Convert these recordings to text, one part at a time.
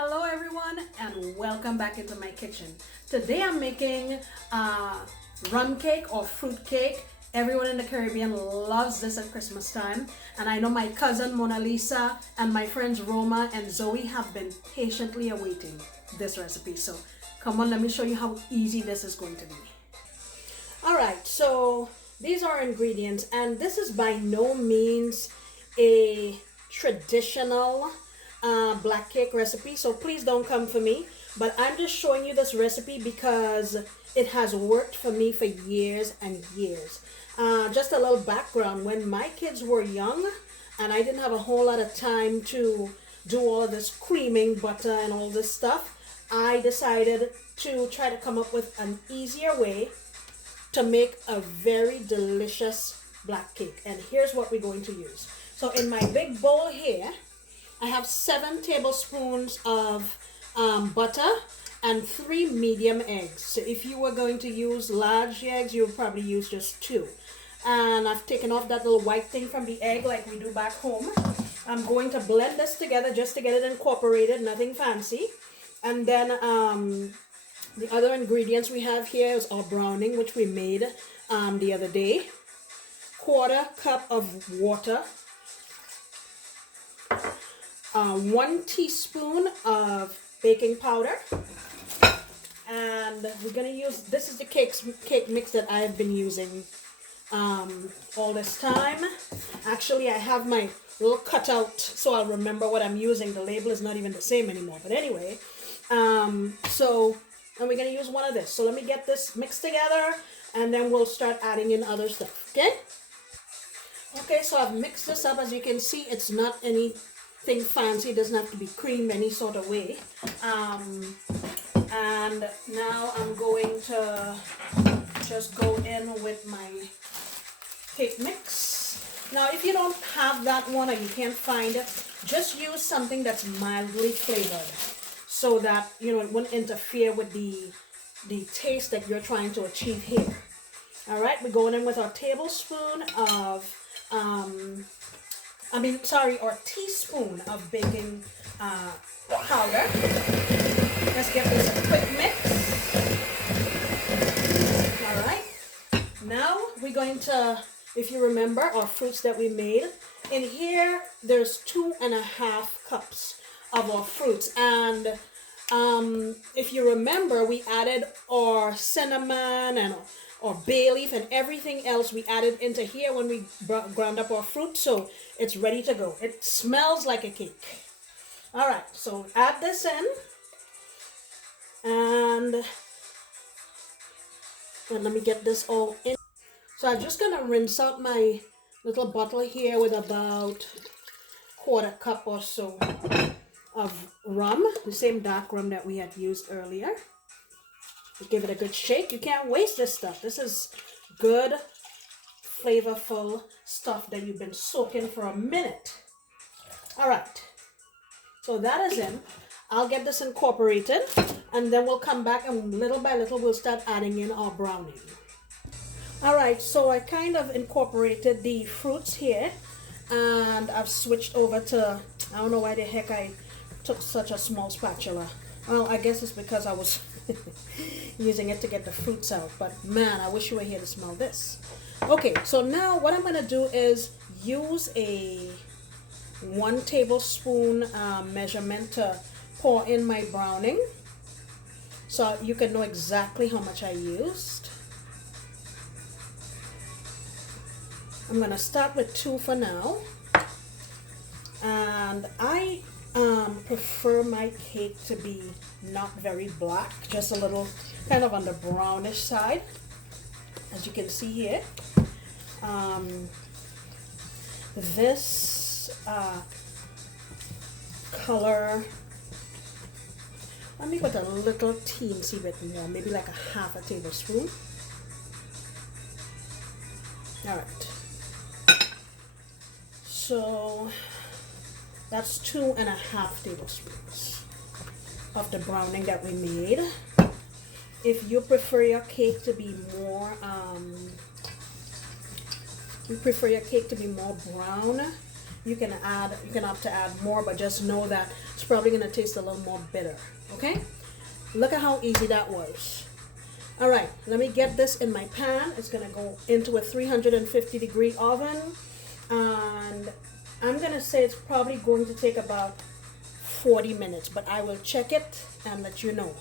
Hello everyone and welcome back into my kitchen. Today I'm making rum cake or fruit cake. Everyone in the Caribbean loves this at Christmas time, and I know my cousin Mona Lisa and my friends Roma and Zoe have been patiently awaiting this recipe. So come on, let me show you how easy this is going to be. Alright, so these are ingredients, and this is by no means a traditional black cake recipe, so please don't come for me, but I'm just showing you this recipe because it has worked for me for years and years. Just a little background: when my kids were young and I didn't have a whole lot of time to do all of this creaming, butter and all this stuff, I decided to try to come up with an easier way to make a very delicious black cake. And here's what we're going to use. So in my big bowl here, I have 7 tablespoons of butter and 3 medium eggs. So if you were going to use large eggs, you would probably use just 2. And I've taken off that little white thing from the egg like we do back home. I'm going to blend this together just to get it incorporated, nothing fancy. And then the other ingredients we have here is our browning, which we made the other day. 1/4 cup of water. 1 teaspoon of baking powder, and we're gonna use, this is the cake mix that I've been using all this time. Actually, I have my little cutout so I'll remember what I'm using. The label is not even the same anymore, but anyway, and we're gonna use one of this. So let me get this mixed together and then we'll start adding in other stuff. Okay, so I've mixed this up. As you can see, it's not anything fancy. It doesn't have to be creamed any sort of way. And now I'm going to just go in with my cake mix. Now, if you don't have that one or you can't find it, just use something that's mildly flavored so that, you know, it won't interfere with the taste that you're trying to achieve here. All right, we're going in with our tablespoon of or teaspoon of baking powder. Let's get this a quick mix. All right. Now we're going to, if you remember, our fruits that we made. In here, there's 2.5 cups of our fruits. And if you remember, we added our cinnamon and or bay leaf and everything else we added into here when we ground up our fruit, so it's ready to go. It smells like a cake. All right, so add this in, and let me get this all in. So I'm just gonna rinse out my little bottle here with about 1/4 cup or so of rum, the same dark rum that we had used earlier. Give it a good shake. You can't waste this stuff. This is good, flavorful stuff that you've been soaking for a minute. All right. So that is in. I'll get this incorporated, and then we'll come back and little by little we'll start adding in our browning. All right. So I kind of incorporated the fruits here, and I've switched over to, I don't know why the heck I took such a small spatula. Well, I guess it's because I was using it to get the fruits out, but man, I wish you were here to smell this. Okay, so now what I'm going to do is use a 1 tablespoon measurement to pour in my browning, so you can know exactly how much I used. I'm going to start with 2 for now, and I prefer my cake to be not very black, just a little kind of on the brownish side, as you can see here. This color, let me put a little teensy bit more, maybe like 1/2 tablespoon. All right, so that's 2.5 tablespoons of the browning that we made. If you prefer your cake to be more, brown, you can opt to add more, but just know that it's probably gonna taste a little more bitter. Okay, look at how easy that was. All right, let me get this in my pan. It's gonna go into a 350-degree oven, and I'm gonna say it's probably going to take about 40 minutes, but I will check it and let you know.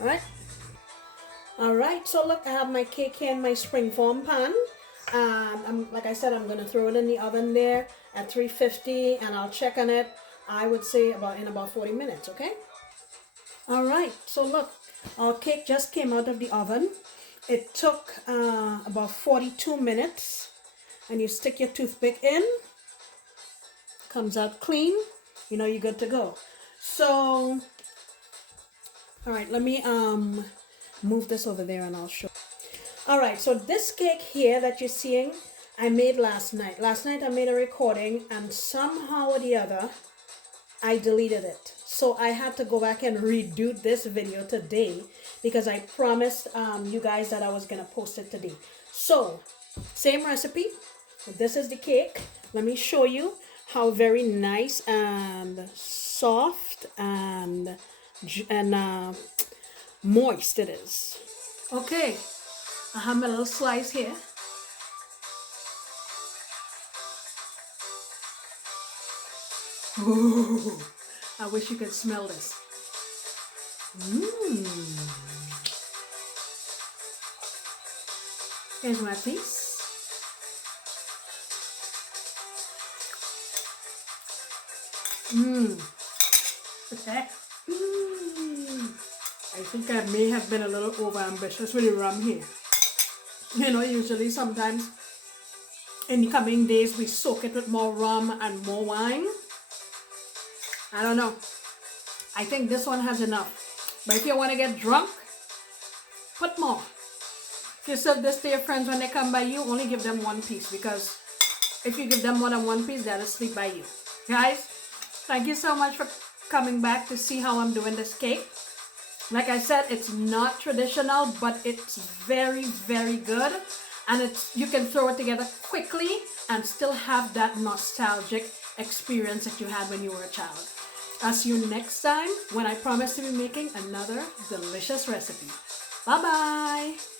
All right. All right, so look, I have my cake here in my springform pan. Like I said, I'm gonna throw it in the oven there at 350, and I'll check on it. I would say in about 40 minutes. Okay. All right, so look, our cake just came out of the oven. It took about 42 minutes, and you stick your toothpick in. Comes out clean. You know you're good to go. So, all right, let me move this over there and I'll show. All right, so this cake here that you're seeing, I made last night. Last night I made a recording, and somehow or the other, I deleted it. So I had to go back and redo this video today because I promised you guys that I was gonna post it today. So, same recipe. This is the cake. Let me show you how very nice and soft and moist it is. Okay, I have my little slice here. Ooh, I wish you could smell this. Here's my piece. I think I may have been a little over ambitious with the rum here. You know, usually sometimes in the coming days we soak it with more rum and more wine. I don't know. I think this one has enough. But if you want to get drunk, put more. If you serve this to your friends when they come by you, only give them one piece, because if you give them more than one piece, they'll sleep by you. Guys, thank you so much for coming back to see how I'm doing this cake. Like I said, it's not traditional, but it's very, very good. And you can throw it together quickly and still have that nostalgic experience that you had when you were a child. I'll see you next time when I promise to be making another delicious recipe. Bye-bye.